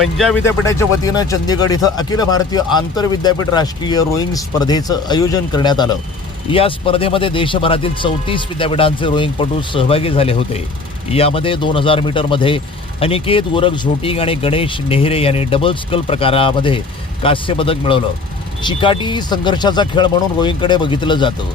पंजाब विद्यापीठाच्या वतीनं चंदीगड इथं अखिल भारतीय आंतरविद्यापीठ राष्ट्रीय रोईंग स्पर्धेचं आयोजन करण्यात आलं. या स्पर्धेमध्ये देशभरातील चौतीस विद्यापीठांचे रोईंगपटू सहभागी झाले होते. यामध्ये दोन हजार मीटरमध्ये अनिकेत गोरख झोटिंग आणि गणेश नेहरे यांनी डबल स्कल प्रकारामध्ये कांस्य पदक मिळवलं. चिकाटी संघर्षाचा खेळ म्हणून रोईंगकडे बघितलं जातं.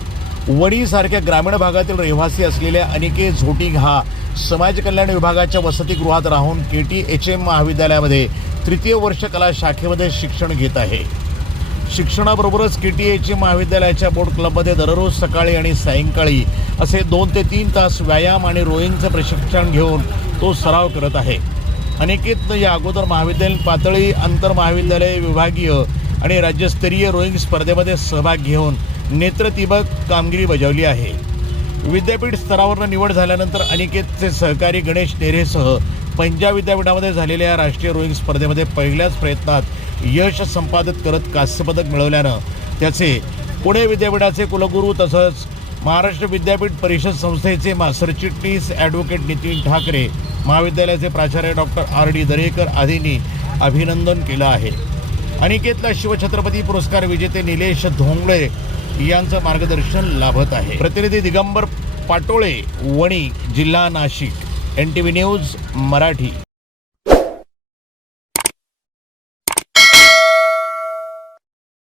वणीसारख्या ग्रामीण भागातील रहिवासी असलेल्या अनिकेत झोटिंग हा समाज कल्याण विभागाच्या वसतिगृहात राहून के टी एच एम महाविद्यालयामध्ये तृतीय वर्ष कला शाखेमध्ये शिक्षण घेत आहे. शिक्षणाबरोबरच के टी एच एम महाविद्यालयाच्या बोट क्लबमध्ये दररोज सकाळी आणि सायंकाळी असे दोन ते तीन तास व्यायाम आणि रोईंगचं प्रशिक्षण घेऊन तो सराव करत आहे. अनेकेतनं या अगोदर महाविद्यालयीन पातळी आंतर महाविद्यालय विभागीय आणि राज्यस्तरीय रोईंग स्पर्धेमध्ये सहभाग घेऊन नेत्रतिबक कामगिरी बजावली आहे. विद्यापीठ स्तरावरनं निवड झाल्यानंतर अनिकेतचे सहकारी गणेश नेरेसह पंजाब विद्यापीठामध्ये झालेल्या या राष्ट्रीय रोईंग स्पर्धेमध्ये पहिल्याच प्रयत्नात यश संपादित करत कांस्यपदक मिळवल्यानं त्याचे पुणे विद्यापीठाचे कुलगुरू तसंच महाराष्ट्र विद्यापीठ परिषद संस्थेचे मा सरचिटणीस ॲडव्होकेट नितीन ठाकरे महाविद्यालयाचे प्राचार्य डॉक्टर आर डी दरेकर आदींनी अभिनंदन केलं आहे. अनिकेतला शिवछत्रपती पुरस्कार विजेते निलेश धोंगळे यांचं मार्गदर्शन लाभत आहे. प्रतिनिधी दिगंबर पाटोळे वणी जिल्हा Nashik N T V news Marathi.